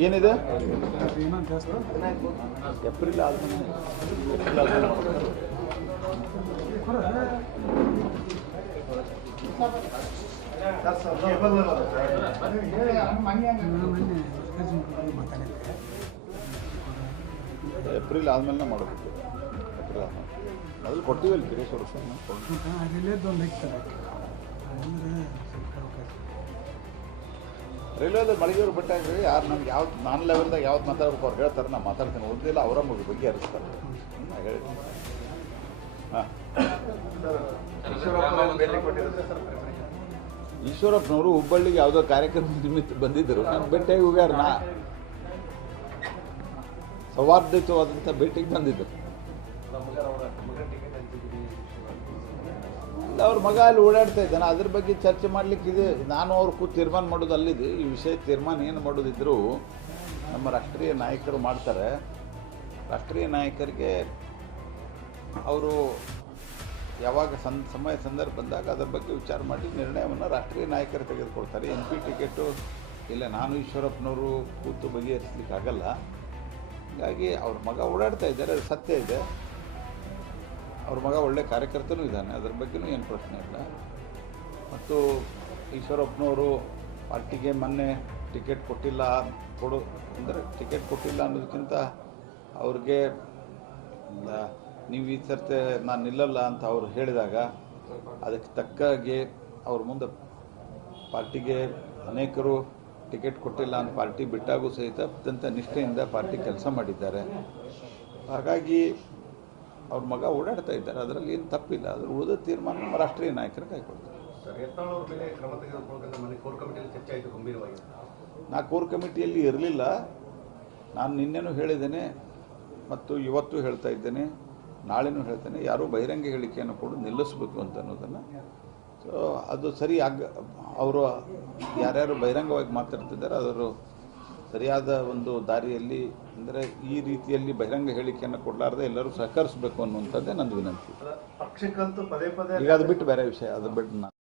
ಏನಿದೆ? ಏಪ್ರಿಲ್ ಆದ್ಮೇಲೆ ಏಪ್ರಿಲ್ ಆದ್ಮೇಲೆ ಏಪ್ರಿಲ್ ಆದ್ಮೇಲೆ ಮಾಡಬೇಕು ಮೊದಲು ಅಂದ್ರೆ ಕಿರೇಶ್ವರ ರೈಲ್ವೆ ಮಳಿಗೆಯವ್ರು ಬಿಟ್ಟಾಗ ಯಾರು ನಮ್ಗೆ ಯಾವ್ದು ನಾನ್ ಲೆವೆಲ್ದಾಗ ಯಾವ್ದು ಮಾತಾಡ್ಬೇಕು ಅವ್ರು ಹೇಳ್ತಾರೆ ನಾನು ಮಾತಾಡ್ತೀನಿ. ಓದಿಲ್ಲ ಅವರ ಬಗ್ಗೆ ಬಗ್ಗೆ ಹರಿಸ್ತಾರೆ ಈಶ್ವರಪ್ಪನವರು ಹುಬ್ಬಳ್ಳಿಗೆ ಯಾವುದೋ ಕಾರ್ಯಕ್ರಮ ನಿಮಿತ್ತ ಬಂದಿದ್ದರು. ನಾನು ಭೇಟಿಯಾಗಿ ಹೋಗ್ಯಾರ ನಾ ಸೌಹಾರ್ದಯುತವಾದಂಥ ಭೇಟಿಗೆ ಬಂದಿದ್ದರು ಅವ್ರ ಮಗ ಅಲ್ಲಿ ಓಡಾಡ್ತಾ ಇದ್ದಾನೆ. ಅದ್ರ ಬಗ್ಗೆ ಚರ್ಚೆ ಮಾಡ್ಲಿಕ್ಕೆ ಇದೆ. ನಾನು ಅವ್ರ ಕೂತು ತೀರ್ಮಾನ ಮಾಡೋದು ಅಲ್ಲಿದೆ. ಈ ವಿಷಯ ತೀರ್ಮಾನ ಏನು ಮಾಡೋದಿದ್ರು ನಮ್ಮ ರಾಷ್ಟ್ರೀಯ ನಾಯಕರು ಮಾಡ್ತಾರೆ. ರಾಷ್ಟ್ರೀಯ ನಾಯಕರಿಗೆ ಅವರು ಯಾವಾಗ ಸನ್ ಸಮಯ ಸಂದರ್ಭ ಬಂದಾಗ ಅದರ ಬಗ್ಗೆ ವಿಚಾರ ಮಾಡಿ ನಿರ್ಣಯವನ್ನು ರಾಷ್ಟ್ರೀಯ ನಾಯಕರು ತೆಗೆದುಕೊಳ್ತಾರೆ ಎಂ ಪಿ ಟಿಕೆಟು ಇಲ್ಲ, ನಾನು ಈಶ್ವರಪ್ಪನವರು ಕೂತು ಬಗೆಹರಿಸ್ಲಿಕ್ಕೆ ಆಗಲ್ಲ ಹಾಗಾಗಿ ಅವ್ರ ಮಗ ಓಡಾಡ್ತಾ ಇದ್ದಾರೆ. ಅದು ಸತ್ಯ ಇದೆ. ಅವ್ರ ಮಗ ಒಳ್ಳೆ ಕಾರ್ಯಕರ್ತನೂ ಇದ್ದಾನೆ. ಅದ್ರ ಬಗ್ಗೆನೂ ಏನು ಪ್ರಶ್ನೆ ಇಲ್ಲ. ಮತ್ತು ಈಶ್ವರಪ್ಪನವರು ಪಾರ್ಟಿಗೆ ಮೊನ್ನೆ ಟಿಕೆಟ್ ಕೊಟ್ಟಿಲ್ಲ ಕೊಡು ಅಂದರೆ ಟಿಕೆಟ್ ಕೊಟ್ಟಿಲ್ಲ ಅನ್ನೋದಕ್ಕಿಂತ ಅವ್ರಿಗೆ ನೀವು ಈ ಸರ್ತೆ ನಾನು ನಿಲ್ಲಲ್ಲ ಅಂತ ಅವರು ಹೇಳಿದಾಗ ಅದಕ್ಕೆ ತಕ್ಕಾಗಿ ಅವ್ರ ಮುಂದೆ ಪಾರ್ಟಿಗೆ ಅನೇಕರು ಟಿಕೆಟ್ ಕೊಟ್ಟಿಲ್ಲ ಅಂತ ಪಾರ್ಟಿ ಬಿಟ್ಟಾಗೂ ಸಹಿತ ಅತ್ಯಂತ ನಿಷ್ಠೆಯಿಂದ ಪಾರ್ಟಿ ಕೆಲಸ ಮಾಡಿದ್ದಾರೆ. ಹಾಗಾಗಿ ಅವ್ರ ಮಗ ಓಡಾಡ್ತಾ ಇದ್ದಾರೆ ಅದರಲ್ಲಿ ಏನು ತಪ್ಪಿಲ್ಲ. ಅದ್ರ ಉಳಿದ ತೀರ್ಮಾನ ನಮ್ಮ ರಾಷ್ಟ್ರೀಯ ನಾಯಕರು ಕೈಗೊಳ್ತಾರೆ. ನಾ ಕೋರ್ ಕಮಿಟಿಯಲ್ಲಿ ಇರಲಿಲ್ಲ. ನಾನು ನಿನ್ನೆನೂ ಹೇಳಿದ್ದೇನೆ ಮತ್ತು ಇವತ್ತು ಹೇಳ್ತಾ ಇದ್ದೇನೆ ನಾಳೆನೂ ಹೇಳ್ತೇನೆ ಯಾರೂ ಬಹಿರಂಗ ಹೇಳಿಕೆಯನ್ನು ಕೂಡ ನಿಲ್ಲಿಸಬೇಕು ಅಂತ ಅನ್ನೋದನ್ನು. ಸೊ ಅದು ಸರಿ ಆಗ ಅವರು ಯಾರ್ಯಾರು ಬಹಿರಂಗವಾಗಿ ಮಾತಾಡ್ತಿದ್ದಾರೆ ಅದರ ಸರಿಯಾದ ಒಂದು ದಾರಿಯಲ್ಲಿ ಅಂದರೆ ಈ ರೀತಿಯಲ್ಲಿ ಬಹಿರಂಗ ಹೇಳಿಕೆಯನ್ನು ಕೊಡಲಾರ್ದೆ ಎಲ್ಲರೂ ಸಹಕರಿಸಬೇಕು ಅನ್ನುವಂಥದ್ದೇ ನನ್ನ ವಿನಂತಿ. ಪಕ್ಷಕ್ಕಂತೂ ಪದೇ ಪದೇ ಈಗ ಅದು ಬಿಟ್ಟು ಬೇರೆ ವಿಷಯ ಅದು ಬಿಟ್ಟು ನಾನು.